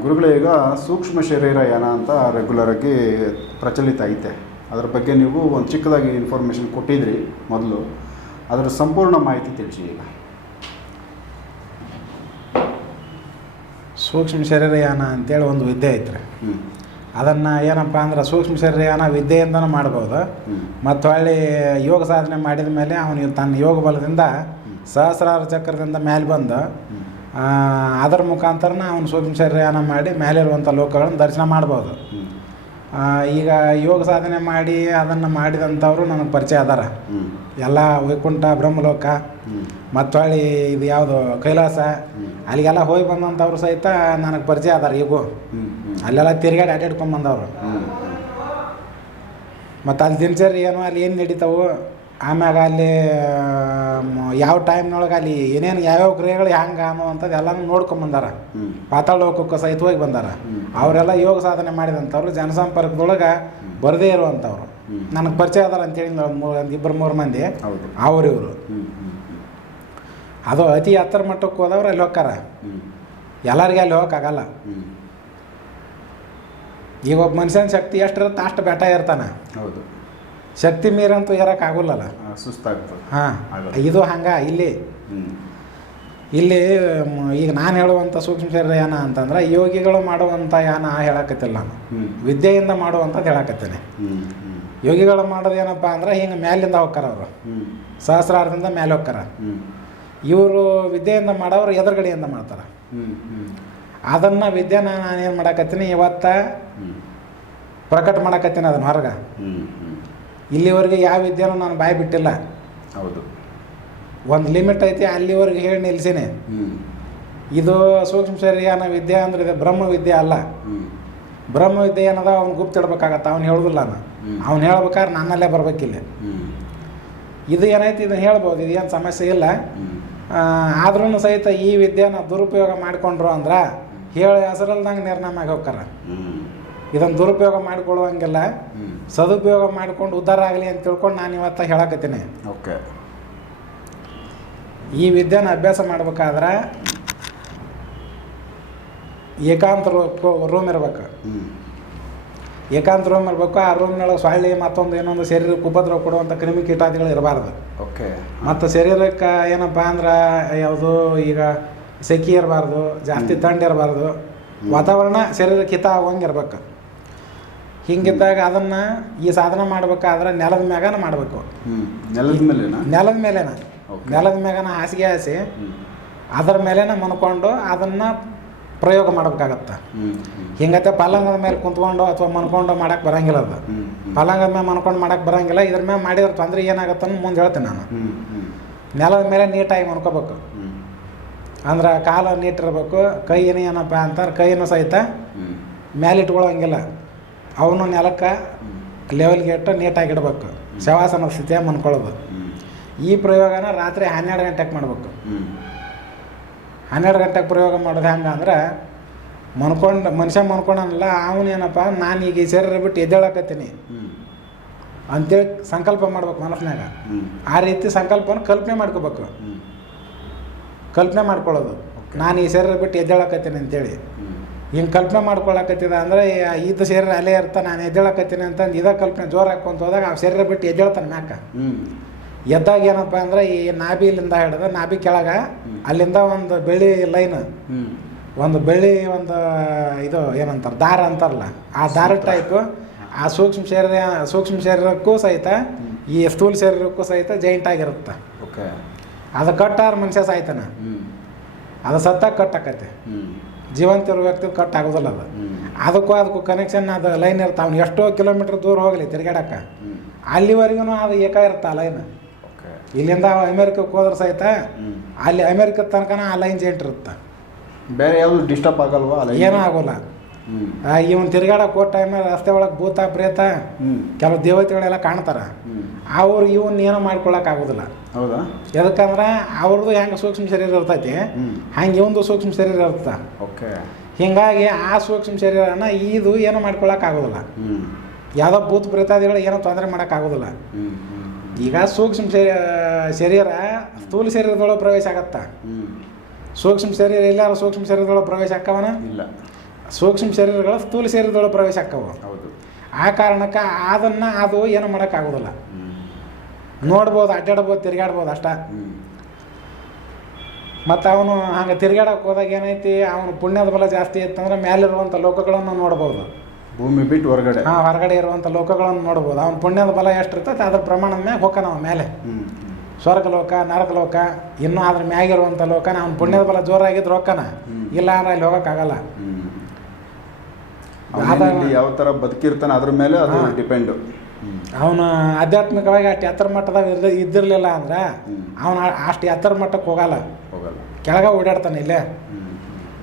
ಗುರುಗಳೇ ಈಗ ಸೂಕ್ಷ್ಮ ಶರೀರ ಯಾನ ಅಂತ ರೆಗ್ಯುಲರಾಗಿ ಪ್ರಚಲಿತ ಐತೆ. ಅದ್ರ ಬಗ್ಗೆ ನೀವು ಒಂದು ಚಿಕ್ಕದಾಗಿ ಇನ್ಫಾರ್ಮೇಷನ್ ಕೊಟ್ಟಿದ್ರಿ ಮೊದಲು. ಅದರ ಸಂಪೂರ್ಣ ಮಾಹಿತಿ ತಿಳಿಸಿ ಈಗ. ಸೂಕ್ಷ್ಮ ಶರೀರಯಾನ ಅಂತೇಳಿ ಒಂದು ವಿದ್ಯೆ ಐತ್ರಿ. ಅದನ್ನು ಏನಪ್ಪ ಅಂದ್ರೆ ಸೂಕ್ಷ್ಮ ಶರೀರಯಾನ ವಿದ್ಯೆಯಿಂದನೂ ಮಾಡ್ಬೋದು. ಮತ್ತು ಹೊಳ್ಳಿ ಯೋಗ ಸಾಧನೆ ಮಾಡಿದ ಮೇಲೆ ಅವನು ತನ್ನ ಯೋಗ ಬಲದಿಂದ ಸಹಸ್ರಾರ ಚಕ್ರದಿಂದ ಮೇಲೆ ಬಂದು. ಅದರ ಮುಖಾಂತರನ ಅವನು ಸೂಕ್ಷ್ಮ ಶರೀರಯಾನ ಮಾಡಿ ಮೇಲಿರುವಂಥ ಲೋಕಗಳನ್ನು ದರ್ಶನ ಮಾಡ್ಬೋದು. ಈಗ ಯೋಗ ಸಾಧನೆ ಮಾಡಿ ಅದನ್ನು ಮಾಡಿದಂಥವ್ರು ನನಗೆ ಪರಿಚಯ ಅದಾರ. ಎಲ್ಲ ವೈಕುಂಠ ಬ್ರಹ್ಮಲೋಕ ಮತ್ತೊಳ್ಳಿ ಮತ್ತು ಹೊಳ್ಳಿ ಇದು ಯಾವುದು ಕೈಲಾಸ ಅಲ್ಲಿಗೆಲ್ಲ ಹೋಗಿ ಬಂದಂಥವ್ರು ಸಹಿತ ನನಗೆ ಪರಿಚಯ ಅದಾರ ಈಗೂ. ಅಲ್ಲೆಲ್ಲ ತಿರುಗಾಡಿ ಅಡ್ಡಾಡ್ಕೊಂಡ್ ಬಂದವರು. ಮತ್ತು ಅಲ್ಲಿ ದಿನಚರಿ ಏನು ಅಲ್ಲಿ ಏನು ನಡೀತಾವು ಆಮ್ಯಾಗ ಅಲ್ಲಿ ಯಾವ ಟೈಮ್ನೊಳಗೆ ಅಲ್ಲಿ ಏನೇನು ಯಾವ್ಯಾವ ಕ್ರಿಯೆಗಳು ಹೆಂಗೆ ಅನ್ನೋವಂಥದ್ದು ಎಲ್ಲನೂ ನೋಡ್ಕೊಂಬಂದಾರ ಪಾತಾಳ ಲೋಕಕ್ಕೆ ಸಹಿತ ಹೋಗಿ ಬಂದಾರ. ಅವರೆಲ್ಲ ಯೋಗ ಸಾಧನೆ ಮಾಡಿದಂಥವ್ರು ಜನಸಂಪರ್ಕದೊಳಗೆ ಬರದೇ ಇರುವಂಥವ್ರು. ನನಗೆ ಪರಿಚಯ ಅದಾರ ಅಂತೇಳಿ ಮೂರು ಇಬ್ಬರು ಮೂರು ಮಂದಿ. ಅವ್ರು ಇವರು. ಅದು ಅತಿ ಎತ್ತರ ಮಟ್ಟಕ್ಕೆ ಹೋದವ್ರು ಅಲ್ಲಿ ಹೋಗ್ತಾರ ಎಲ್ಲರಿಗೆ ಅಲ್ಲಿ ಹೋಗಕ್ಕಾಗಲ್ಲ ಈಗ ಒಬ್ಬ ಮನುಷ್ಯನ ಶಕ್ತಿ ಎಷ್ಟಿರುತ್ತೆ ಅಷ್ಟು ಬೆಟ್ಟ ಇರ್ತಾನೆ ಹೌದು. ಶಕ್ತಿ ಮೀರಂತೂ ಇರೋಕ್ಕಾಗಲ್ಲಲ್ಲ ಆ, ಸುಸ್ತಾಗ್ತದೆ ಹಾಂ ಇದು ಹಂಗೆ ಇಲ್ಲಿ. ಇಲ್ಲಿ ಈಗ ನಾನು ಹೇಳುವಂಥ ಸೂಕ್ಷ್ಮ ಶರೀರ ಯಾನ ಅಂತಂದ್ರೆ ಯೋಗಿಗಳು ಮಾಡುವಂಥ ಯಾನ ಹೇಳಕತ್ತಿಲ್ಲ ನಾನು. ವಿದ್ಯೆಯಿಂದ ಮಾಡುವಂಥದ್ದು ಹೇಳಕತ್ತೇನೆ. ಯೋಗಿಗಳು ಮಾಡೋದು ಏನಪ್ಪ ಅಂದ್ರೆ ಹಿಂಗೆ ಮ್ಯಾಲಿಂದ ಹೋಗ್ತಾರ ಅವರು. ಸಹಸ್ರಾರ್ಧದಿಂದ ಸಹಸ್ರಾರದಿಂದ ಮೇಲೆ ಹೋಗ್ತಾರ. ಇವರು ವಿದ್ಯೆಯಿಂದ ಮಾಡೋರು ಎದುರುಗಡೆಯಿಂದ ಮಾಡ್ತಾರೆ. ಅದನ್ನು ವಿದ್ಯೆನ ನಾನು ಏನು ಮಾಡಕತ್ತೀನಿ ಇವತ್ತ ಪ್ರಕಟ ಮಾಡಕತ್ತೀನಿ ಅದನ್ನ ಹೊರಗೆ. ಇಲ್ಲಿವರೆಗೆ ಯಾವ ವಿದ್ಯೆನೂ ನಾನು ಬಾಯಿ ಬಿಟ್ಟಿಲ್ಲ. ಹೌದು. ಒಂದು ಲಿಮಿಟ್ ಐತಿ ಅಲ್ಲಿವರೆಗೆ ಹೇಳಿ ನಿಲ್ಸೀನಿ. ಇದು ಸೂಕ್ಷ್ಮ ಶರೀರನ ವಿದ್ಯೆ ಅಂದ್ರೆ ಇದು ಬ್ರಹ್ಮ ವಿದ್ಯೆ ಅಲ್ಲ. ಬ್ರಹ್ಮ ವಿದ್ಯೆ ಏನದ? ಅವ್ನು ಗುಪ್ತಿಡ್ಬೇಕಾಗತ್ತೆ ಅವ್ನು ಹೇಳುದಿಲ್ಲ ನಾನು. ಅವ್ನು ಹೇಳ್ಬೇಕಾದ್ರೆ ನನ್ನಲ್ಲೇ ಬರ್ಬೇಕಿಲ್ಲ. ಇದು ಏನೈತಿ? ಇದನ್ನ ಹೇಳ್ಬೋದು ಇದು ಏನು ಸಮಸ್ಯೆ ಇಲ್ಲ. ಆದ್ರೂ ಸಹಿತ ಈ ವಿದ್ಯೆನ ದುರುಪಯೋಗ ಮಾಡಿಕೊಂಡ್ರು ಅಂದ್ರೆ ಹೇಳಿ ಹೆಸರಲ್ದಂಗೆ ನಿರ್ನಾಮ ಆಗಿ ಹ್ಞೂ ಇದನ್ನು ದುರುಪಯೋಗ ಮಾಡ್ಕೊಳ್ಳುವಂಗಿಲ್ಲ ಸದುಪಯೋಗ ಮಾಡ್ಕೊಂಡು ಉದ್ಧಾರ ಆಗಲಿ ಅಂತ ತಿಳ್ಕೊಂಡು ನಾನು ಇವತ್ತು ಹೇಳಕತ್ತೀನಿ. ಓಕೆ. ಈ ವಿದ್ಯೆನ ಅಭ್ಯಾಸ ಮಾಡ್ಬೇಕಾದ್ರೆ ಏಕಾಂತ ರೂಮ್ ಇರ್ಬೇಕು. ಏಕಾಂತ ರೂಮ್ ಇರಬೇಕು ಆ ರೂಮ್ನೊಳಗೆ ಸೊಳ್ಳೆ ಮತ್ತೊಂದು ಏನೊಂದು ಶರೀರಕ್ಕೆ ಉಪದ್ರವ ಕೊಡುವಂಥ ಕ್ರಿಮಿ ಕೀಟಾದಿಗಳು ಇರಬಾರ್ದು. ಓಕೆ. ಮತ್ತು ಶರೀರಕ್ಕೆ ಏನಪ್ಪ ಅಂದ್ರೆ ಯಾವುದು ಈಗ ಸೆಖಿ ಇರಬಾರ್ದು ಜಾಸ್ತಿ ತಂಡ ಇರಬಾರ್ದು ವಾತಾವರಣ ಶರೀರಕ್ಕೆ ಹಿತ ಆಗೋಂಗೆ ಇರ್ಬೇಕು. ಹಿಂಗಿದ್ದಾಗ ಅದನ್ನು ಈ ಸಾಧನ ಮಾಡ್ಬೇಕಾದ್ರೆ ನೆಲದ ಮ್ಯಾಗನ ಮಾಡಬೇಕು. ನೆಲದ ಮೇಲೆ ನೆಲದ ಮೇಲೆನ? ನೆಲದ ಮ್ಯಾಗನ ಹಾಸಿಗೆ ಹಾಸಿ ಅದರ ಮೇಲೆನ ಮನ್ಕೊಂಡು ಅದನ್ನು ಪ್ರಯೋಗ ಮಾಡ್ಬೇಕಾಗತ್ತೆ. ಹಿಂಗತ್ತೆ ಪಲ್ಲಂಗದ ಮೇಲೆ ಕುಂತ್ಕೊಂಡು ಅಥವಾ ಮನ್ಕೊಂಡು ಮಾಡಕ್ಕೆ ಬರಂಗಿಲ್ಲ ಅದು. ಪಲ್ಲಂಗದ ಮೇಲೆ ಮನ್ಕೊಂಡು ಮಾಡಕ್ಕೆ ಬರಂಗಿಲ್ಲ ಇದ್ರ ಮೇಲೆ ಮಾಡಿದ್ರೆ ತೊಂದರೆ ಏನಾಗತ್ತ ಅಂತ ಮುಂದೆ ಹೇಳ್ತೀನಿ ನಾನು. ನೆಲದ ಮೇಲೆ ನೀಟಾಗಿ ಮನ್ಕೋಬೇಕು. ಅಂದ್ರೆ ಕಾಲು ನೀಟಿರ್ಬೇಕು ಕೈ ಏನು ಏನಪ್ಪ ಅಂತಾರೆ ಕೈನೂ ಸಹಿತ ಮೇಲೆ ಇಟ್ಕೊಳ್ಳೋಂಗಿಲ್ಲ ಅವನು ನೆಲಕ್ಕೆ ಲೆವೆಲ್ಗೆ ಇಟ್ಟು ನೀಟಾಗಿಡ್ಬೇಕು ಶವಾಸನ ಸ್ಥಿತಿಯ ಮನ್ಕೊಳ್ಳೋದು ಈ ಪ್ರಯೋಗನ ರಾತ್ರಿ ಹನ್ನೆರಡು ಗಂಟೆಗೆ ಮಾಡಬೇಕು. ಹನ್ನೆರಡು ಗಂಟೆಗೆ ಪ್ರಯೋಗ ಮಾಡೋದು ಹೆಂಗೆ ಅಂದ್ರೆ, ಮನ್ಕೊಂಡು, ಮನುಷ್ಯ ಮನ್ಕೊಂಡನಲ್ಲ ಅವನೇನಪ್ಪ ನಾನು ಈಗ ಈ ಶರೀರ ಬಿಟ್ಟು ಎದ್ದೇಳಕತ್ತೀನಿ. ಅಂತೇಳಿ ಸಂಕಲ್ಪ ಮಾಡ್ಬೇಕು ಮನಸ್ಸಿನಾಗ ಆ ರೀತಿ ಸಂಕಲ್ಪನ ಕಲ್ಪನೆ ಮಾಡ್ಕೋಬೇಕು. ಕಲ್ಪನೆ ಮಾಡ್ಕೊಳ್ಳೋದು. ನಾನು ಈ ಶರೀರ ಬಿಟ್ಟು ಎದ್ದೇಳಕತ್ತೀನಿ ಅಂತೇಳಿ. ಹಿಂಗೆ ಕಲ್ಪನೆ ಮಾಡ್ಕೊಳಕತ್ತಿದ ಅಂದರೆ ಇದು ಶರೀರ ಅಲೆ ಇರ್ತಾ ನಾನು ಎದ್ದೇಳಕತ್ತೀನಿ ಅಂತಂದು ಇದೇ ಕಲ್ಪನೆ ಜೋರು ಹಾಕ್ಕೊಂತ ಹೋದಾಗ ಆ ಶರೀರ ಬಿಟ್ಟು ಎದ್ದೇಳ್ತಾನೆ ಮ್ಯಾಕ. ಎದ್ದಾಗ ಏನಪ್ಪ ಅಂದ್ರೆ ಈ ನಾಭಿಲಿಂದ ಹಿಡಿದು ನಾಭಿ ಕೆಳಗ ಅಲ್ಲಿಂದ ಒಂದು ಬೆಳ್ಳಿ ಲೈನ್. ಒಂದು ಬೆಳ್ಳಿ ಒಂದು ಇದು ಏನಂತಾರೆ ದಾರ ಅಂತಾರಲ್ಲ ಆ ದಾರ ಟೈಪು ಆ ಸೂಕ್ಷ್ಮ ಶರೀರ ಸೂಕ್ಷ್ಮ ಶರೀರಕ್ಕೂ ಸಹಿತ ಈ ಸ್ಥೂಲ ಶರೀರಕ್ಕೂ ಸಹಿತ ಜೈಂಟ್ ಆಗಿರುತ್ತೆ. ಓಕೆ. ಅದು ಕಟ್ಟಾರ ಮನುಷ್ಯ ಸಾಯ್ತಾನ ಅದು ಸತ್ತಾಗ ಕಟ್ಟಾಕತ್ತೆ. ಜೀವಂತ ಇರೋ ವ್ಯಕ್ತಿ ಕಟ್ ಆಗೋದಲ್ಲ ಅದು. ಅದಕ್ಕೂ ಅದಕ್ಕೂ ಕನೆಕ್ಷನ್ ಅದು ಲೈನ್ ಇರ್ತ ಅವ್ನು ಎಷ್ಟೋ ಕಿಲೋಮೀಟ್ರ್ ದೂರ ಹೋಗಲಿ ತಿರ್ಗಾಡಕ್ಕೆ ಅಲ್ಲಿವರೆಗೂ ಅದು ಏಕ ಇರ್ತಾ ಲೈನ್ ಓಕೆ. ಇಲ್ಲಿಂದ ಅಮೇರಿಕಕ್ಕೆ ಹೋದ್ರೆ ಸಹಿತ ಅಲ್ಲಿ ಅಮೇರಿಕದ ತನಕನ ಆ ಲೈನ್ ಜೇಂಟ್ ಇರುತ್ತೆ. ಬೇರೆ ಯಾವುದು ಡಿಸ್ಟರ್ಬ್ ಆಗಲ್ವಾ ಏನೂ ಆಗೋಲ್ಲ. ಇವನ್ ತಿರ್ಗಾಡಕ್ಕೆ ಹೋದ ಟೈಮಲ್ಲಿ ರಸ್ತೆ ಒಳಗೆ ಭೂತ ಪ್ರೇತ ಕೆಲವು ದೇವತೆಗಳೆಲ್ಲ ಕಾಣ್ತಾರ. ಅವ್ರು ಇವನ್ ಏನೂ ಮಾಡ್ಕೊಳಕ್ ಆಗೋದಿಲ್ಲ. ಹೌದಾ? ಎದಕ್ಕಂದ್ರೆ ಅವ್ರದ್ದು ಹೆಂಗೆ ಸೂಕ್ಷ್ಮ ಶರೀರ ಇರ್ತೈತಿ ಹಂಗೆ ಇವಂದು ಸೂಕ್ಷ್ಮ ಶರೀರ ಇರ್ತದೆ ಓಕೆ. ಹಿಂಗಾಗಿ ಆ ಸೂಕ್ಷ್ಮ ಶರೀರನ ಇದು ಏನು ಮಾಡ್ಕೊಳಕ್ ಆಗೋದಿಲ್ಲ. ಯಾವುದೋ ಭೂತ ಪ್ರೇತಾದಿಗಳು ಏನೋ ತೊಂದರೆ ಮಾಡಕ್ ಆಗೋದಿಲ್ಲ. ಹ್ಞೂ ಹ್ಞೂ ಈಗ ಸೂಕ್ಷ್ಮ ಶರೀರ ಶರೀರ ಸ್ಥೂಲ ಶರೀರದೊಳಗೆ ಪ್ರವೇಶ ಆಗತ್ತ? ಸೂಕ್ಷ್ಮ ಶರೀರ ಇಲ್ಲ ಸೂಕ್ಷ್ಮ ಶರೀರದೊಳಗೆ ಪ್ರವೇಶ ಆಕ್ಕವನ ಇಲ್ಲ. ಸೂಕ್ಷ್ಮ ಶರೀರಗಳು ಸ್ಥೂಲ ಶರೀರದೊಳಗೆ ಪ್ರವೇಶ ಆಕ್ಕವು ಹೌದು. ಆ ಕಾರಣಕ್ಕೆ ಅದನ್ನು ಅದು ಏನು ಮಾಡೋಕ್ಕಾಗೋದಿಲ್ಲ. ನೋಡ್ಬೋದು ಅಡ್ಡಾಡ್ಬೋದು ತಿರ್ಗಾಡ್ಬೋದು ಅಷ್ಟ. ಮತ್ತು ಅವನು ಹಂಗೆ ತಿರ್ಗಾಡಕ್ಕೆ ಹೋದಾಗ ಏನೈತಿ ಅವನು ಪುಣ್ಯದ ಬಲ ಜಾಸ್ತಿ ಇತ್ತಂದ್ರೆ ಮೇಲಿರುವಂಥ ಲೋಕಗಳನ್ನು ನೋಡ್ಬೋದು. ಭೂಮಿ ಬಿಟ್ಟು ಹೊರಗಡೆ. ಹಾಂ ಹೊರಗಡೆ ಇರುವಂಥ ಲೋಕಗಳನ್ನು ನೋಡ್ಬೋದು. ಅವ್ನ ಪುಣ್ಯದ ಬಲ ಎಷ್ಟು ಇರ್ತೈತೆ ಅದ್ರ ಪ್ರಮಾಣದ ಮ್ಯಾಗ ಹೋಗ್ತಾನ ಅವ ಮೇಲೆ. ಸ್ವರ್ಗ ಲೋಕ ನರಕ ಲೋಕ ಇನ್ನೂ ಅದ್ರ ಮ್ಯಾಗಿರುವಂಥ ಲೋಕನ ಅವ್ನ ಪುಣ್ಯದ ಬಲ ಜೋರಾಗಿದ್ದು ಹೋಗ್ತಾನ. ಇಲ್ಲ ಅಂದ್ರೆ ಅಲ್ಲಿ ಹೋಗೋಕ್ಕಾಗಲ್ಲ. ಅವ್ನು ಇಲ್ಲಿ ಯಾವ ಥರ ಬದುಕಿರ್ತಾನೆ ಅದ್ರ ಮೇಲೆ ಅದು. ಡಿಪೆಂಡು ಅವನು ಆಧ್ಯಾತ್ಮಿಕವಾಗಿ ಅಷ್ಟು ಎತ್ತರ ಮಟ್ಟದಾಗ ಇರ್ದ ಇದ್ದಿರಲಿಲ್ಲ ಅಂದ್ರೆ. ಅವನು ಅಷ್ಟು ಎತ್ತರ ಮಟ್ಟಕ್ಕೆ ಹೋಗಲ್ಲ. ಹೋಗಲ್ಲ. ಕೆಳಗೆ ಓಡಾಡ್ತಾನೆ ಇಲ್ಲೇ.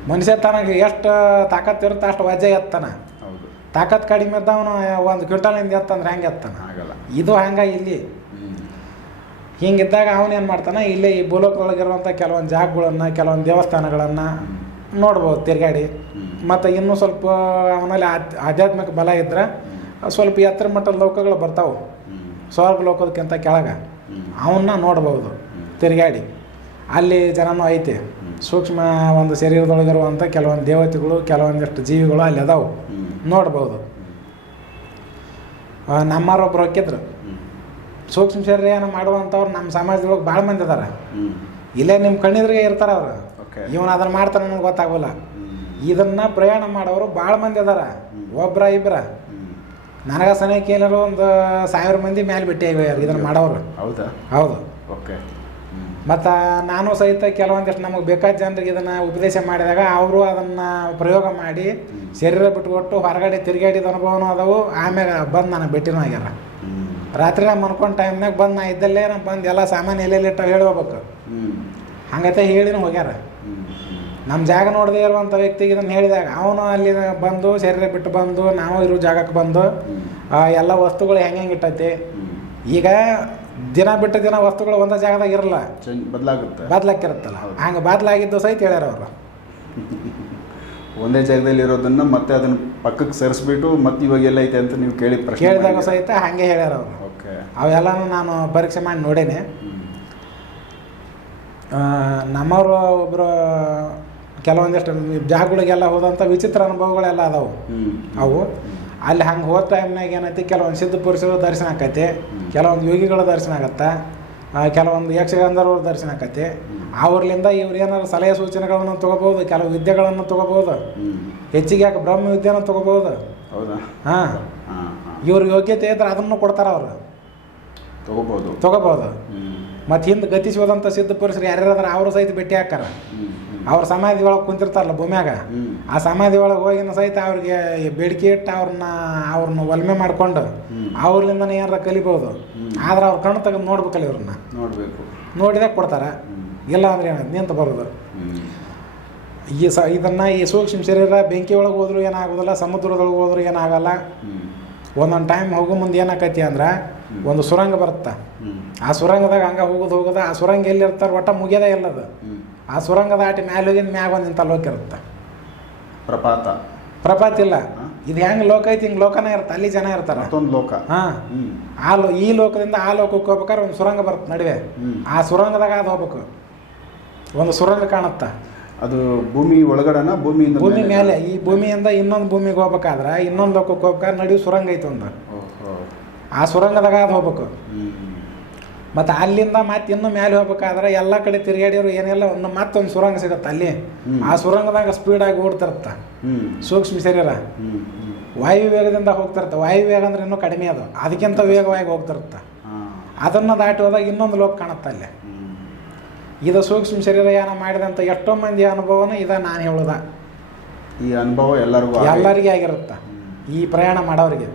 ಮನುಷ್ಯ ತನಗೆ ಎಷ್ಟು ತಾಕತ್ ಇರುತ್ತೆ ಅಷ್ಟು ವಜ್ಜೆ ಎತ್ತಾನ. ತಾಕತ್ತು ತಾಕತ್ ಕಡಿಮೆ ಇದ್ದವನು ಒಂದು ಕ್ವಿಂಟಲಿಂದ ಎತ್ತಂದ್ರೆ ಹೆಂಗೆ ಎತ್ತಾನ? ಆಗಲ್ಲ. ಇದು ಹಂಗ ಇಲ್ಲಿ. ಹಿಂಗಿದ್ದಾಗ ಅವನೇನು ಮಾಡ್ತಾನೆ? ಇಲ್ಲೇ ಈ ಭೂಲೋಕದೊಳಗಿರುವಂಥ ಕೆಲವೊಂದು ಜಾಗಗಳನ್ನು ಕೆಲವೊಂದು ದೇವಸ್ಥಾನಗಳನ್ನು ನೋಡ್ಬೋದು ತಿರುಗಾಡಿ. ಮತ್ತು ಇನ್ನೂ ಸ್ವಲ್ಪ ಅವನಲ್ಲಿ ಆಧ್ಯಾತ್ಮಿಕ ಬಲ ಇದ್ರೆ ಸ್ವಲ್ಪ ಎತ್ತರ ಮಟ್ಟದ ಲೋಕಗಳು ಬರ್ತಾವೆ. ಸ್ವರ್ಗ ಲೋಕದಕ್ಕಿಂತ ಕೆಳಗೆ. ಅವನ್ನ ನೋಡ್ಬೋದು ತಿರುಗಾಡಿ. ಅಲ್ಲಿ ಜನನೂ ಐತೆ. ಸೂಕ್ಷ್ಮ ಒಂದು ಶರೀರದೊಳಗಿರುವಂಥ ಕೆಲವೊಂದು ದೇವತೆಗಳು ಕೆಲವೊಂದಿಷ್ಟು ಜೀವಿಗಳು ಅಲ್ಲಿ ಅದಾವು. ನೋಡ್ಬೋದು. ನಮ್ಮವ್ರು ನಮ್ಮರೊಬ್ರು ಹೊಕ್ಕಿದ್ರು. ಸೂಕ್ಷ್ಮ ಶರೀರ ಮಾಡುವಂಥವ್ರು ನಮ್ಮ ಸಮಾಜದೊಳಗೆ ಭಾಳ ಮಂದಿ ಅದಾರ. ಇಲ್ಲೇ ನಿಮ್ಮ ಕಣ್ಣಿದ್ರಿಗೆ ಇರ್ತಾರೆ ಅವ್ರು. ಇವನು ಅದನ್ನು ಮಾಡ್ತಾನೆ ನನಗೆ ಗೊತ್ತಾಗೋಲ್ಲ. ಇದನ್ನ ಪ್ರಯಾಣ ಮಾಡೋರು ಭಾಳ ಮಂದಿ ಅದಾರ. ಒಬ್ರ ಇಬ್ಬರ ನನಗೆ ಸನಕ್ಕೆ ಏನಾರು ಒಂದು ಸಾವಿರ ಮಂದಿ ಮೇಲೆ ಭೇಟಿ ಇದನ್ನ ಇದನ್ನು ಮಾಡೋರು. ಹೌದಾ? ಹೌದು. ಓಕೆ. ಮತ್ತು ನಾನು ಸಹಿತ ಕೆಲವೊಂದಿಷ್ಟು ನಮಗೆ ಬೇಕಾದ ಜನರಿಗೆ ಇದನ್ನು ಉಪದೇಶ ಮಾಡಿದಾಗ ಅವರು ಅದನ್ನು ಪ್ರಯೋಗ ಮಾಡಿ ಶರೀರ ಬಿಟ್ಟುಕೊಟ್ಟು ಹೊರಗಡೆ ತಿರುಗಾಡಿದ ಅನುಭವನೂ ಅದಾವು. ಆಮ್ಯಾಗ ಬಂದು ನನಗೆ ಭೇಟಿನೂ ಆಗ್ಯಾರ. ರಾತ್ರಿ ನಾ ಮನ್ಕೊಂಡು ಟೈಮ್ನಾಗ ಬಂದು ನಾ ಇದ್ದಲ್ಲೇ ನಾನು ಬಂದು ಎಲ್ಲ ಸಾಮಾನು ಎಲ್ಲೆಲ್ಲಿಟ್ಟ ಹೇಳಿ ಹೋಗ್ಬೇಕು. ಹಂಗತೆ ಹೇಳಿನೂ ಹೋಗ್ಯಾರ. ನಮ್ಮ ಜಾಗ ನೋಡದೇ ಇರುವಂಥ ವ್ಯಕ್ತಿಗೆ ಇದನ್ನು ಹೇಳಿದಾಗ ಅವನು ಅಲ್ಲಿ ಬಂದು ಶರೀರ ಬಿಟ್ಟು ಬಂದು ನಾವು ಇರೋ ಜಾಗಕ್ಕೆ ಬಂದು ಆ, ಎಲ್ಲ ವಸ್ತುಗಳು ಹೆಂಗೆ ಹೆಂಗೆ ಇಟ್ಟೈತಿ? ಈಗ ದಿನ ಬಿಟ್ಟು ದಿನ ವಸ್ತುಗಳು ಒಂದೇ ಜಾಗದಾಗ ಇರಲ್ಲ. ಬದಲಾಗುತ್ತೆ. ಬದಲಾಕಿರುತ್ತಲ್ಲ. ಹಂಗೆ ಬದಲಾಗಿದ್ದು ಸಹಿತ ಹೇಳ್ಯಾರ ಅವರು. ಒಂದೇ ಜಾಗದಲ್ಲಿ ಇರೋದನ್ನು ಮತ್ತೆ ಅದನ್ನ ಪಕ್ಕಕ್ಕೆ ಸರಿಸ್ಬಿಟ್ಟು ಮತ್ತೆ ಇವಾಗ ಎಲ್ಲ ಐತೆ ಅಂತ ನೀವು ಕೇಳಿ ಪ್ರಶ್ನೆ ಕೇಳಿದಾಗ ಸಹಿತ ಹಾಗೆ ಹೇಳ್ಯಾರ ಅವರು. ಓಕೆ. ಅವೆಲ್ಲನೂ ನಾನು ಪರೀಕ್ಷೆ ಮಾಡಿ ನೋಡೇನೆ. ನಮ್ಮವರು ಒಬ್ಬರು ಕೆಲವೊಂದಿಷ್ಟು ಜಾಗಗಳಿಗೆಲ್ಲ ಹೋದಂಥ ವಿಚಿತ್ರ ಅನುಭವಗಳೆಲ್ಲ ಅದಾವು. ಅವು. ಅಲ್ಲಿ ಹಂಗೆ ಹೋದ ಟೈಮ್ನಾಗ ಏನೈತಿ ಕೆಲವೊಂದು ಸಿದ್ಧ ಪುರುಷರ ದರ್ಶನ ಆಕೈತಿ ಕೆಲವೊಂದು ಯೋಗಿಗಳ ದರ್ಶನ ಆಗತ್ತೆ ಕೆಲವೊಂದು ಯಕ್ಷಗಂಧರ್ವರ ದರ್ಶನ ಆಕೈತಿ. ಅವ್ರಲಿಂದ ಇವ್ರು ಏನಾರು ಸಲಹೆ ಸೂಚನೆಗಳನ್ನು ತೊಗೋಬೋದು ಕೆಲವು ವಿದ್ಯೆಗಳನ್ನು ತೊಗೋಬೋದು. ಹೆಚ್ಚಿಗೆ ಯಾಕೆ ಬ್ರಹ್ಮ ವಿದ್ಯೆನ ತೊಗೋಬೋದು ಹೌದಾ? ಹಾಂ. ಇವ್ರ ಯೋಗ್ಯತೆ ಇದ್ರೆ ಅದನ್ನು ಕೊಡ್ತಾರೆ ಅವರು. ತಗೋಬಹುದು. ತೊಗೋಬೋದು ಮತ್ತೆ ಮತ್ತು ಹಿಂದೆ ಗತಿಸೋದಂಥ ಸಿದ್ಧ ಪುರುಷರು ಯಾರ್ಯಾರು ಅವರು ಸಹಿತ ಭೇಟಿ ಹಾಕಾರ. ಅವ್ರ ಸಮಾಧಿ ಒಳಗೆ ಕುಂತಿರ್ತಾರಲ್ಲ ಭೂಮ್ಯಾಗ? ಆ ಸಮಾಧಿ ಒಳಗೆ ಹೋಗಿನ ಸಹಿತ ಅವ್ರಿಗೆ ಬೇಡಿಕೆ ಇಟ್ಟು ಅವ್ರನ್ನ ಅವ್ರನ್ನ ಒಲ್ಮೆ ಮಾಡ್ಕೊಂಡು. ಅವ್ರಲಿಂದನೇ ಏನಾರ ಕಲಿಬೋದು. ಆದ್ರೆ ಅವ್ರ ಕಣ್ಣು ತೆಗೆದು ನೋಡ್ಬೇಕಲ್ಲ ಇವ್ರನ್ನ? ನೋಡ್ಬೇಕು. ನೋಡಿದಾಗ ಕೊಡ್ತಾರೆ. ಇಲ್ಲ ಅಂದ್ರೆ ಏನಾಯ್ತು? ನಿಂತು ಬರೋದು. ಈ ಸ ಇದನ್ನು ಈ ಸೂಕ್ಷ್ಮ ಶರೀರ ಬೆಂಕಿ ಒಳಗೆ ಹೋದ್ರೂ ಏನಾಗೋದಿಲ್ಲ ಸಮುದ್ರದೊಳಗೆ ಹೋದ್ರೂ ಏನಾಗಲ್ಲ. ಒಂದೊಂದು ಟೈಮ್ ಹೋಗೋ ಮುಂದೆ ಏನಾಕೈತಿ ಅಂದ್ರೆ ಒಂದು ಸುರಂಗ ಬರುತ್ತೆ. ಆ ಸುರಂಗದಾಗ ಹಂಗೆ ಹೋಗೋದು ಹೋಗೋದು ಆ ಸುರಂಗ ಎಲ್ಲಿರ್ತಾರೆ ಒಟ್ಟ ಮುಗಿಯೋದೇ ಇಲ್ಲದು. ಹ್ಮ್. ಆ ಸುರಂಗ ದಾಟಿ ಮ್ಯಾಲೆ ಹೋಗಿದ ಮ್ಯಾಗ ಒಂದು ಇಂಥ ಲೋಕ ಇರುತ್ತೆ? ಪ್ರಪಾತ. ಪ್ರಪಾತ ಇಲ್ಲ. ಇದು ಹೆಂಗೆ ಲೋಕ ಐತಿ? ಹಿಂಗೆ ಲೋಕನೇ ಇರುತ್ತೆ. ಅಲ್ಲಿ ಜನ ಇರ್ತಾರೆ. ಮತ್ತೊಂದು ಲೋಕ. ಹಾಂ. ಆ ಲೋ ಈ ಲೋಕದಿಂದ ಆ ಲೋಕಕ್ಕೆ ಹೋಗ್ಬೇಕಾದ್ರೆ ಒಂದು ಸುರಂಗ ಬರುತ್ತೆ ನಡುವೆ. ಆ ಸುರಂಗದಾಗ ಅದು ಹೋಗ್ಬೇಕು. ಒಂದು ಸುರಂಗ ಕಾಣುತ್ತೆ? ಅದು ಭೂಮಿ ಒಳಗಡೆನ? ಭೂಮಿ ಭೂಮಿ ಮೇಲೆ? ಈ ಭೂಮಿಯಿಂದ ಇನ್ನೊಂದು ಭೂಮಿಗೆ ಹೋಗ್ಬೇಕಾದ್ರೆ ಇನ್ನೊಂದು ಲೋಕಕ್ಕೆ ಹೋಗ್ಬೇಕಾದ್ರೆ ನಡುವೆ ಸುರಂಗ ಐತೆ ಒಂದು. ಆ ಸುರಂಗದಾಗ ಅದು ಹೋಗ್ಬೇಕು. ಮತ್ತು ಅಲ್ಲಿಂದ ಮತ್ತೆ ಇನ್ನೂ ಮೇಲೆ ಹೋಗ್ಬೇಕಾದ್ರೆ ಎಲ್ಲ ಕಡೆ ತಿರುಗಾಡಿದ್ರು ಏನೆಲ್ಲ ಒಂದು ಮತ್ತೊಂದು ಸುರಂಗ ಸಿಗುತ್ತೆ ಅಲ್ಲಿ ಆ ಸುರಂಗದಾಗ ಸ್ಪೀಡಾಗಿ ಓಡ್ತಿರುತ್ತೆ. ಸೂಕ್ಷ್ಮ ಶರೀರ. ವಾಯು ವೇಗದಿಂದ ಹೋಗ್ತಿರುತ್ತೆ ವಾಯು ವೇಗ ಅಂದ್ರೆ ಇನ್ನೂ ಕಡಿಮೆ ಅದು ಅದಕ್ಕಿಂತ ವೇಗವಾಗಿ ಹೋಗ್ತಿರುತ್ತೆ. ಅದನ್ನು ದಾಟಿ ಹೋದಾಗ ಇನ್ನೊಂದು ಲೋಕ ಕಾಣುತ್ತೆ ಅಲ್ಲಿ. ಇದು ಸೂಕ್ಷ್ಮ ಶರೀರಯಾನ ಮಾಡಿದಂಥ ಎಷ್ಟೋ ಮಂದಿ ಅನುಭವನ ಇದ ನಾನು ಹೇಳುದ ಈ ಅನುಭವ ಎಲ್ಲರಿಗೂ. ಎಲ್ಲರಿಗೆ ಆಗಿರುತ್ತೆ ಈ ಪ್ರಯಾಣ ಮಾಡೋರಿಗೆ.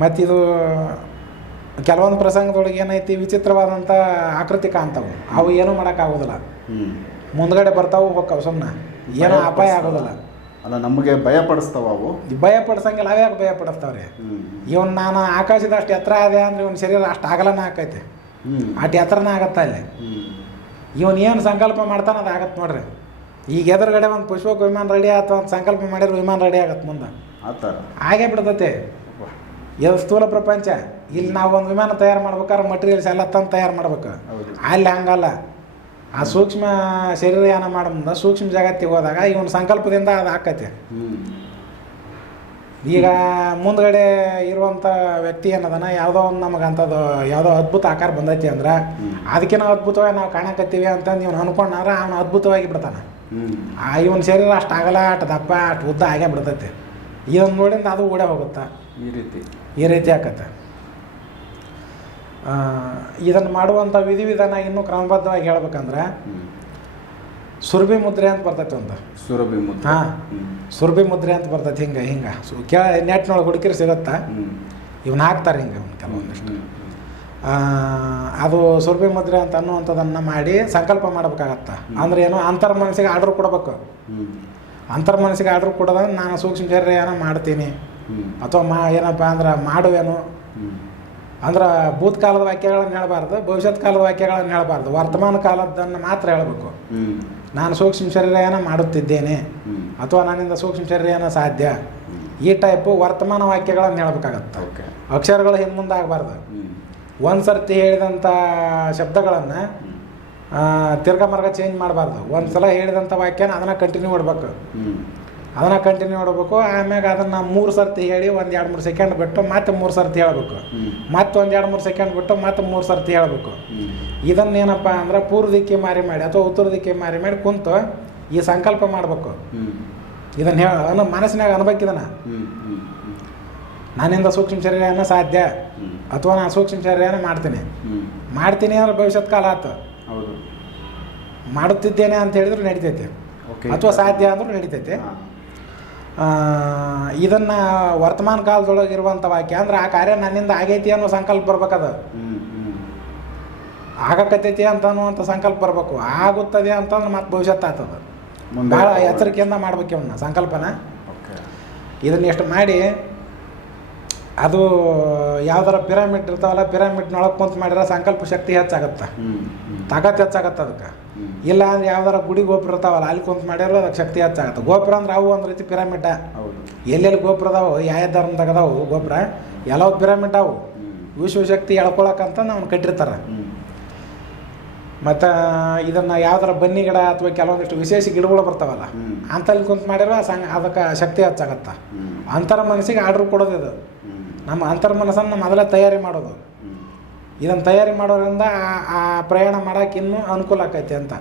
ಮತ್ತಿದು ಕೆಲವೊಂದು ಪ್ರಸಂಗದೊಳಗೆ ಏನೈತಿ ವಿಚಿತ್ರವಾದಂಥ ಆಕೃತಿ ಕಾಣ್ತಾವೆ. ಅವು ಏನೂ ಮಾಡೋಕ್ಕಾಗೋದಿಲ್ಲ. ಮುಂದ್ಗಡೆ ಬರ್ತಾವು ಹೋಗ್ತಾವೆ ಸುಮ್ಮನೆ ಏನೋ ಅಪಾಯ ಆಗೋದಿಲ್ಲ. ಅಲ್ಲ ನಮಗೆ ಭಯ ಪಡಿಸ್ತಾವ ಅವು? ಭಯ ಪಡಿಸಂಗಿಲ್ಲ ಅವ್ಯಾಕೆ ಭಯ ಪಡಿಸ್ತಾವ್ರಿ. ಇವನ್ ನಾನು ಆಕಾಶದ ಅಷ್ಟು ಎತ್ತರ ಆದೆ ಅಂದ್ರೆ ಇವನ್ ಶರೀರ ಅಷ್ಟು ಅಗಲನ ಆಕೈತೆ. ಅಷ್ಟು ಎತ್ತರನ ಆಗತ್ತ ಅಲ್ಲಿ ಹ್ಮ್. ಇವನ್ ಏನು ಸಂಕಲ್ಪ ಮಾಡ್ತಾನ ಅದು ಆಗತ್ತೆ ನೋಡ್ರಿ. ಈಗ ಎದುರುಗಡೆ ಒಂದು ಪುಷ್ಪಕ ವಿಮಾನ ರೆಡಿ ಆಯ್ತು ಒಂದು ಸಂಕಲ್ಪ ಮಾಡಿದ್ರೆ ವಿಮಾನ ರೆಡಿ ಆಗತ್ತೆ ಮುಂದೆ. ಆಗೇ ಬಿಡ್ತೈತೆ. ಇದು ಸ್ಥೂಲ ಪ್ರಪಂಚ. ಇಲ್ಲಿ ನಾವು ಒಂದು ವಿಮಾನ ತಯಾರು ಮಾಡ್ಬೇಕಾದ್ರೆ ಮಟೀರಿಯಲ್ಸ್ ಎಲ್ಲ ತಂದು ತಯಾರು ಮಾಡ್ಬೇಕು. ಅಲ್ಲಿ ಹಂಗಲ್ಲ. ಆ ಸೂಕ್ಷ್ಮ ಶರೀರಯಾನ ಮಾಡೋ ಮುಂದೆ ಸೂಕ್ಷ್ಮ ಜಗತ್ತಿಗೆ ಹೋದಾಗ ಇವನ ಸಂಕಲ್ಪದಿಂದ ಅದು ಹಾಕತ್ತೆ ಈಗ ಮುಂದ್ಗಡೆ ಇರುವಂಥ ವ್ಯಕ್ತಿ ಏನದನ ಯಾವುದೋ ಒಂದು ನಮಗೆ ಅಂಥದ್ದು ಯಾವುದೋ ಅದ್ಭುತ ಆಕಾರ ಬಂದೈತಿ ಅಂದ್ರೆ ಅದಕ್ಕೆ ಅದಕ್ಕಿಂತ ಅದ್ಭುತವಾಗಿ ನಾವು ಕಾಣಕತ್ತೀವಿ ಅಂತಂದು ಇವನು ಅನ್ಕೊಂಡ್ರೆ ಅವನು ಅದ್ಭುತವಾಗಿ ಬಿಡ್ತಾನೆ. ಆ ಇವನ ಶರೀರ ಅಷ್ಟು ಆಗಲ್ಲ ಅಷ್ಟು ದಪ್ಪ ಅಷ್ಟು ಉದ್ದ ಆಗೇ ಬಿಡ್ತೈತಿ. ಇದನ್ನು ನೋಡಿಂದ ಅದು ಓಡೇ ಹೋಗುತ್ತೆ? ಈ ರೀತಿ. ಈ ರೀತಿ ಆಕತ್ತೆ. ಇದನ್ನು ಮಾಡುವಂಥ ವಿಧಿವಿಧಾನ ಇನ್ನೂ ಕ್ರಮಬದ್ಧವಾಗಿ ಹೇಳ್ಬೇಕಂದ್ರೆ ಸುರಭಿ ಮುದ್ರೆ ಅಂತ ಬರ್ತೈತೆ ಒಂದು. ಸುರಭಿ ಮುದ್ರೆ ಹಾಂ ಸುರಭಿ ಮುದ್ರೆ ಅಂತ ಬರ್ತೈತೆ ಹಿಂಗೆ ಹಿಂಗೆ. ಸು ಕೇ ನೆಟ್ನೊಳಗೆ ಹುಡುಕಿರಿ ಸಿಗತ್ತೆ? ಇವನ್ನ ಹಾಕ್ತಾರೆ ಹಿಂಗೆ ಅವ್ನು ಕೆಲವೊಂದಿಷ್ಟು. ಅದು ಸುರಭಿ ಮುದ್ರೆ ಅಂತ ಅನ್ನುವಂಥದ್ದನ್ನು ಮಾಡಿ ಸಂಕಲ್ಪ ಮಾಡ್ಬೇಕಾಗತ್ತೆ? ಅಂದ್ರೆ ಏನು ಅಂತರ್ ಮನಸ್ಸಿಗೆ ಆರ್ಡ್ರ್ ಕೊಡಬೇಕು. ಅಂತರ ಮನಸ್ಸಿಗೆ ಆರ್ಡ್ರ್ ಕೊಡೋದಂದ್ರೆ ನಾನು ಸೂಕ್ಷ್ಮ ಶರೀರ ಏನೋ ಮಾಡ್ತೀನಿ ಅಥವಾ ಮಾ ಏನಪ್ಪ ಅಂದ್ರೆ ಮಾಡುವೇನು. ಅಂದ್ರೆ ಭೂತಕಾಲದ ವಾಕ್ಯಗಳನ್ನು ಹೇಳಬಾರ್ದು ಭವಿಷ್ಯತ್ ಕಾಲದ ವಾಕ್ಯಗಳನ್ನು ಹೇಳಬಾರ್ದು. ವರ್ತಮಾನ ಕಾಲದ್ದನ್ನು ಮಾತ್ರ ಹೇಳಬೇಕು. ನಾನು ಸೂಕ್ಷ್ಮ ಶರೀರನ ಮಾಡುತ್ತಿದ್ದೇನೆ ಅಥವಾ ನನ್ನಿಂದ ಸೂಕ್ಷ್ಮ ಶರೀರನ ಸಾಧ್ಯ? ಈ ಟೈಪು ವರ್ತಮಾನ ವಾಕ್ಯಗಳನ್ನು ಹೇಳ್ಬೇಕಾಗತ್ತೆ. ಅಕ್ಷರಗಳು ಹಿಂದೆ ಮುಂದೆ ಆಗಬಾರ್ದು. ಒಂದು ಸರ್ತಿ ಹೇಳಿದಂಥ ಶಬ್ದಗಳನ್ನು ತಿರ್ಗಮರ್ಗ ತಿರ್ಗಾ ಮರ್ಗ ಚೇಂಜ್ ಮಾಡಬಾರ್ದು. ಒಂದು ಸಲ ಹೇಳಿದಂಥ ವಾಕ್ಯನ ಅದನ್ನು ಕಂಟಿನ್ಯೂ ಮಾಡ್ಬೇಕು ಅದನ್ನು ಕಂಟಿನ್ಯೂ ಮಾಡಬೇಕು ಆಮ್ಯಾಗ ಅದನ್ನು ಮೂರು ಸರ್ತಿ ಹೇಳಿ ಒಂದು ಎರಡು ಮೂರು ಸೆಕೆಂಡ್ ಬಿಟ್ಟು ಮತ್ತೆ ಮೂರು ಸರ್ತಿ ಹೇಳಬೇಕು. ಮತ್ತೆ ಒಂದು ಎರಡು ಮೂರು ಸೆಕೆಂಡ್ ಬಿಟ್ಟು ಮತ್ತೆ ಮೂರು ಸರ್ತಿ ಹೇಳಬೇಕು. ಇದನ್ನೇನಪ್ಪ ಅಂದ್ರೆ ಪೂರ್ವ ದಿಕ್ಕಿ ಮಾರಿ ಮಾಡಿ ಅಥವಾ ಉತ್ತರ ದಿಕ್ಕಿ ಮಾರಿ ಮಾಡಿ ಕುಂತು ಈ ಸಂಕಲ್ಪ ಮಾಡಬೇಕು. ಇದನ್ನು ಹೇಳ ಅನ್ನೋ ಮನಸ್ಸಿನಾಗ ಅನ್ಬೇಕಿದನ ನಾನಿಂದ ನನ್ನಿಂದ ಸೂಕ್ಷ್ಮ ಶರೀರನ ಸಾಧ್ಯ. ಅಥವಾ ನಾನು ಸೂಕ್ಷ್ಮ ಶರೀರನ ಮಾಡ್ತೀನಿ. ಮಾಡ್ತೀನಿ ಅಂದ್ರೆ ಭವಿಷ್ಯತ್ ಕಾಲ ಆತು. ಹೌದು. ಮಾಡುತ್ತಿದ್ದೇನೆ ಅಂತ ಹೇಳಿದ್ರು ನಡಿತೈತೆ. ಓಕೆ ಅಥವಾ ಸಾಧ್ಯ ಅಂದ್ರೂ ನಡಿತೈತೆ. ಇದನ್ನ ವರ್ತಮಾನ ಕಾಲದೊಳಗೆ ಇರುವಂಥ ವಾಕ್ಯ. ಅಂದ್ರೆ ಆ ಕಾರ್ಯ ನನ್ನಿಂದ ಆಗೈತಿ ಅನ್ನೋ ಸಂಕಲ್ಪ ಬರ್ಬೇಕದು ಆಗಕತ್ತೈತಿ ಅಂತ ಅನ್ನುವಂಥ ಸಂಕಲ್ಪ ಬರಬೇಕು. ಆಗುತ್ತದೆ ಅಂತಂದ್ರೆ ಮತ್ತೆ ಭವಿಷ್ಯತ್ ಆಗ್ತದೆ. ಭಾಳ ಎಚ್ಚರಿಕೆಯಿಂದ ಮಾಡ್ಬೇಕು ಇವನ್ನ ಸಂಕಲ್ಪನ. ಇದನ್ನ ಎಷ್ಟು ಮಾಡಿ ಅದು ಯಾವ್ದಾರ ಪಿರಮಿಡ್ ಇರ್ತಾವಲ್ಲ ಪಿರಾಮಿಡ್ನೊಳಗೆ ಕುಂತು ಮಾಡಿದ್ರೆ ಸಂಕಲ್ಪ ಶಕ್ತಿ ಹೆಚ್ಚಾಗತ್ತೆ. ತಾಕತ್ತು ಹೆಚ್ಚಾಗತ್ತೆ ಅದಕ್ಕೆ. ಇಲ್ಲ ಅಂದ್ರೆ ಯಾವ್ದಾರ ಗುಡಿ ಗೋಪುರ ಇರ್ತಾವಲ್ಲ ಅಲ್ಲಿ ಕುಂತು ಮಾಡಿರೋ ಅದಕ್ಕೆ ಶಕ್ತಿ ಹೆಚ್ಚಾಗತ್ತೆ. ಗೋಪುರ ಅಂದ್ರೆ ಅವು ಒಂದು ರೀತಿ ಪಿರಾಮಿಡ್ ಎಲ್ಲೆಲ್ಲಿ ಗೋಪುರ ಅದಾವು ಯಾವ ಧರ್ಮದಾಗ ಅದಾವು ಗೋಪುರ ಎಲ್ಲವು ಪಿರಮಿಡ್ ಅವು. ವಿಶ್ವಶಕ್ತಿ ಎಳ್ಕೊಳಕಂತ ನಾವು ಕಟ್ಟಿರ್ತಾರೆ. ಮತ್ತು ಇದನ್ನು ಯಾವ್ದಾರ ಬನ್ನಿ ಗಿಡ ಅಥವಾ ಕೆಲವೊಂದಿಷ್ಟು ವಿಶೇಷ ಗಿಡಗಳು ಬರ್ತಾವಲ್ಲ. ಅಂತಲ್ಲಿ ಕುಂತು ಮಾಡಿರೋ ಸಂಗ ಅದಕ್ಕೆ ಶಕ್ತಿ ಹೆಚ್ಚಾಗತ್ತೆ. ಅಂತರ ಮನಸ್ಸಿಗೆ ಆರ್ಡ್ರ್ ಕೊಡೋದು ಇದು. ನಮ್ಮ ಅಂತರ್ಮನಸ್ಸನ್ನು ಮೊದಲೇ ತಯಾರಿ ಮಾಡೋದು. ಇದನ್ನು ತಯಾರಿ ಮಾಡೋದ್ರಿಂದ ಆ- ಆ ಪ್ರಯಾಣ ಮಾಡೋಕೆ ಇನ್ನೂ ಅನುಕೂಲ ಆಕೈತಿ ಅಂತ.